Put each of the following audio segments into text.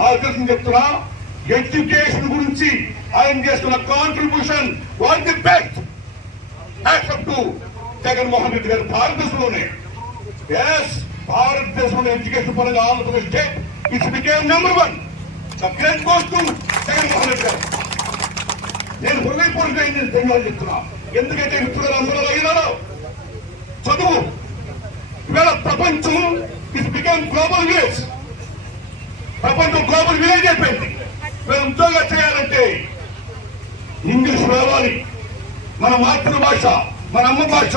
నాకు చెప్తున్నా. ఎడ్యుకేషన్ గురించి ఆయన చేస్తున్న contribution what the best to Jaganmohan Reddy గారు భారతదేశంలోనే. ఎస్ భారతదేశంలో ఎడ్యుకేషన్ పరంగా Andhra Pradesh state it's became number one great goes Jaganmohan Reddy గారు. నేను హృదయపూర్వకంగా ధన్యవాదాలు చెప్తున్నా. ఎందుకంటే మిత్రులు అందరూ అయినారో చదువు. ఇవాళ ప్రపంచం ఇట్స్ బికేమ్ గ్లోబల్ విలేజ్ ప్రపంచం గ్లోబల్ విలేజ్ అయిపోయింది మేము ఉద్యోగాలు చేయాలంటే ఇంగ్లీష్ రావాలి. మన మాతృభాష మన అమ్మ భాష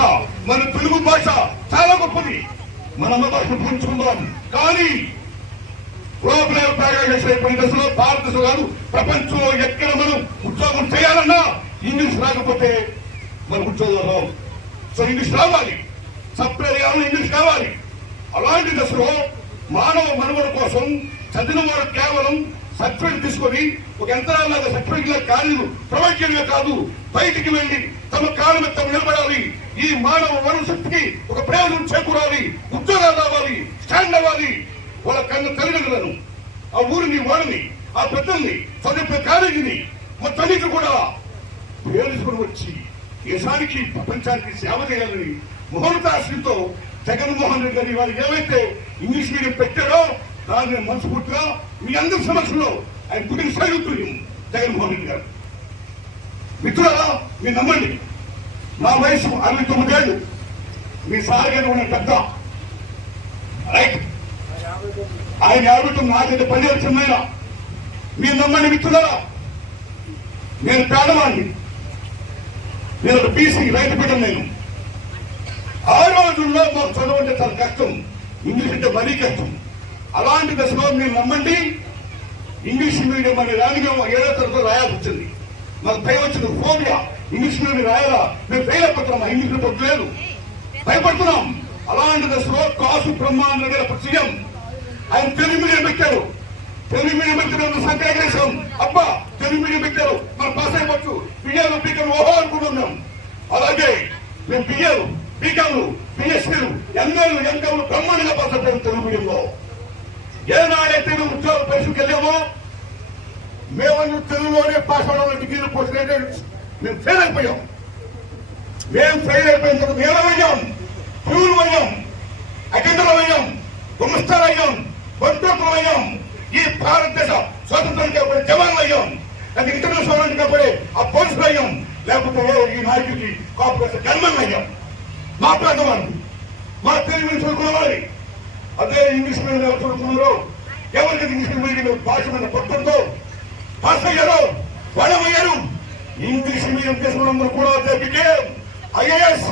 మన తెలుగు భాష చాలా గొప్పది. మన అమ్మ భాష పూర్చుకుందాం కానీ గ్లోబల్ ప్యాకేజ్ దశలో భారతదేశం కాదు ప్రపంచంలో ఎక్కడ మనం ఉద్యోగం చేయాలన్నా ఇంగ్లీష్ రాకపోతే మన ఉద్యోగం రావు సో ఇంగ్లీష్ రావాలి. సప్లై ఇంగ్లీష్ కావాలి అలాంటి దశలో మానవ మనుగడ కోసం చదివిన కేవలం సర్టిఫికేట్ తీసుకొని ఒక యంత్రాల్లాగా సర్టిఫికేట్ ఖాళీలు ప్రొవైడ్ కాదు బయటికి వెళ్ళి తమ కాళ్ళ మీద నిలబడాలి. ఈ మానవ వనశక్తికి ఒక ప్రయోజనం చేకూరాలి ఉద్యోగాలు రావాలి స్టాండ్ అవ్వాలి. వాళ్ళ కన్న తల్లిదండ్రులను ఆ ఊరిని వాడిని ఆ పెద్దల్ని చదివే కాలేజీని మా తల్లికి కూడా పేరుకొని వచ్చి దేశానికి ప్రపంచానికి సేవ చేయాలని మహోన్నతాశ్రీతో జగన్మోహన్ రెడ్డి గారి వారు ఏవైతే ఇంగ్లీష్ మీడియం పెట్టారో దాన్ని మనస్ఫూర్తిగా మీ అందరి సమక్షంలో ఆయన పుట్టిన సైలుతున్నాం జగన్మోహన్ రెడ్డి గారు. మిత్రులారా మీరు నమ్మండి నా వయసు అరవై తొమ్మిదేళ్ళు మీ సారగా ఉన్న పెద్ద. రైట్ ఆయన యాభై తొమ్మిది నాకైతే పదిహేడు మీరు నమ్మండి మిత్రులారా. నేను పేదవాడిని నేను ఒక బీసీ రైతు బిడ్డ నేను. ఆ రోజుల్లో మాకు చదవంటే చాలా కష్టం. ఇంగ్లీష్ అంటే మరీ కష్టం. అలాంటి దశలో మేము నమ్మండి. ఇంగ్లీష్ మీడియం అనే దానికి ఏడో తరగతి రాయాల్సి వచ్చింది మాకు భయం వచ్చింది. ఫోబియా. ఇంగ్లీష్ మీడియం రాయాలా? మేము ఫెయిల్ అయిపోతున్నాం ఇంగ్లీష్ పొద్దులేదు భయపడుతున్నాం. అలాంటి దశలో కాసు బ్రహ్మాండ గారు సీఎం. ఆయన తెలుగు మీడియం పెట్టారు తెలుగు మీడియం పెట్టిన సంఖ్యాగ్రేసం అబ్బా తెలుగు మీడియం పెట్టారు మనం పాస్ అయిపోవచ్చు. మీడియాలో పీకలు ఓహో పరీక్షకు వెళ్ళామో మేము తెలుగులోనే పాస్ అవడం డిగ్రీలు పోస్ట్ గ్రాడ్యుయేట్ మేము ఫెయిల్ అయిపోయాం మేము ఫెయిల్ అయిపోయిన తర్వాత మేమయ్యాం పురుగులు అయ్యాం అఖండలు అయ్యాం గుమస్తాలు అయ్యాం బంటోకులు అయ్యాం ఈ భారతదేశ స్వాతంత్రం కాబట్టి జవాన్లు అయ్యాం అది ఇతరుల స్వరాన్ని కాబట్టి ఆ పోలీసులు అయ్యాం లేకపోతే ఏ ఈ నాయకుడికి కాపురేషన్ గన్మన్ అయ్యాం మా పేదవాళ్ళు మా తెలుగు చదువుకోవాలి అదే ఇంగ్లీష్ మీడియం ఎవరు చదువుకున్నారో ఎవరికి ఇంగ్లీష్ మీడియం భాష మీద పట్టుందో పాస్ అయ్యారో వాళ్ళమయ్యారు ఇంగ్లీష్ మీడియం తీసుకున్నందుకు కూడా జరిగితే ఐఏఎస్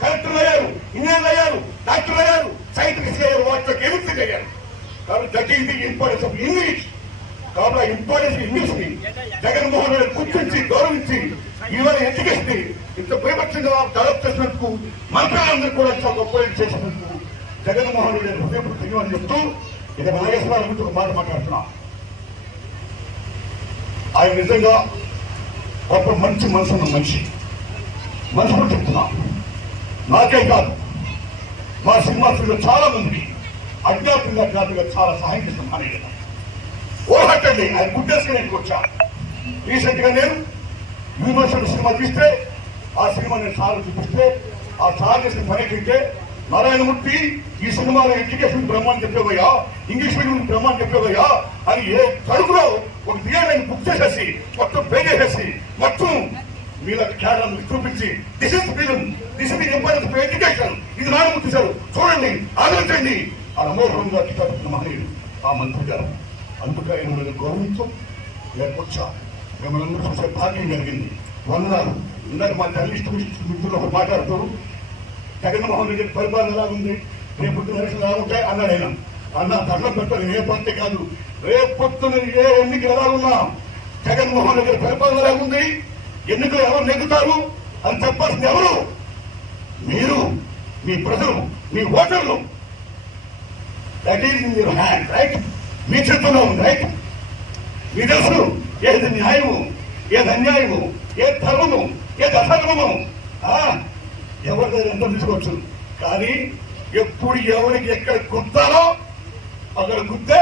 కలెక్టర్లు అయ్యారు ఇంజనీర్లు అయ్యారు డాక్టర్లు అయ్యారు సైంటిస్ట్ అయ్యారు వాటితో కెమిస్ట్రీ అయ్యారు. కాబట్టి that is the importance of English. కాబట్టి ఆ ఇంపార్టెన్స్ ఇంగ్లీష్ని జగన్మోహన్ రెడ్డి గుర్తించి గౌరవించి ఇవాళ ఎడ్యుకేషన్ని ఇంత భయపక్షంగా డెవలప్ చేసినందుకు మంత్రాలందరూ కూడా చాలా గొప్ప చేసినందుకు జగన్మోహన్ రెడ్డి హృదయపూర్వక ధన్యవాదాలు చెప్తూ ఇక నాగేశ్వరరావు గురించి ఒక మాట మాట్లాడుతున్నా. ఆయన నిజంగా గొప్ప మంచి మనసు ఉన్న మనిషి మనసులో చెప్తున్నా. నాకే కాదు. మా సింహాసంలో చాలా మంది అజ్ఞాతంగా కాదుగా చాలా సహాయం చేసిన మానేయడం ఓహట్టండి ఆయన గుడ్డేసుకుని వచ్చా. రీసెంట్గా నేను యూనివర్సిటీ సినిమా తీస్తే ఆ సినిమా నేను సార్ చూపిస్తే ఆ సార్ చేసిన పని తింటే నారాయణమూర్తి ఈ సినిమాలో ఎడ్యుకేషన్ బ్రహ్మాన్ని చెప్పేవయ్యా ఇంగ్లీష్ మీడియం బ్రహ్మాన్ని చెప్పేవయ్యా అని ఏ కడుపులో ఒక థియేటర్ బుక్ చేసేసి మొత్తం పే చేసేసి మొత్తం మీలో కేరళ చూపించి this is film this is importance for education ఇది నారాయణమూర్తి సార్. చూడండి ఆదరించండి. ఆ అమోఘంగా కితాబుతున్న మహనీయుడు ఆ మంత్రి గారు. అందుకే ఆయన మిమ్మల్ని గౌరవించం. లేకొచ్చా మిమ్మల్ని చూసే భాగ్యం జరిగింది వందనాలు. ఇందాక మా జర్నలిస్ట్ గురించి మిత్రులు ఒక మాట్లాడుతూ జగన్మోహన్ రెడ్డి పరిపాలన ఎలా ఉంది రేపు పొద్దున ఎలక్షన్ ఎలా ఉంటాయి అన్నాడు ఆయన. అన్న తగ్గ పెట్టాలి ఏ పార్టీ కాదు. రేపు పొద్దున ఏ ఎన్నికలు ఎలా ఉన్నా జగన్మోహన్ రెడ్డి పరిపాలన ఎలా ఉంది ఎన్నికలు ఎవరు నెగ్గుతారు? అని చెప్పాల్సింది ఎవరు? మీరు మీ ప్రజలు మీ ఓటర్లు. That is in your hand right మీ చేతుల్లో ఉంది రైట్ మీ తెలుసు ఏది న్యాయము ఏది అన్యాయము ఏది ధర్మము ఏది అధర్మము? ఎవరికైనా ఎంత తీసుకోవచ్చు. కానీ ఎప్పుడు ఎవరికి ఎక్కడ గుద్దాలో అక్కడ గుద్దే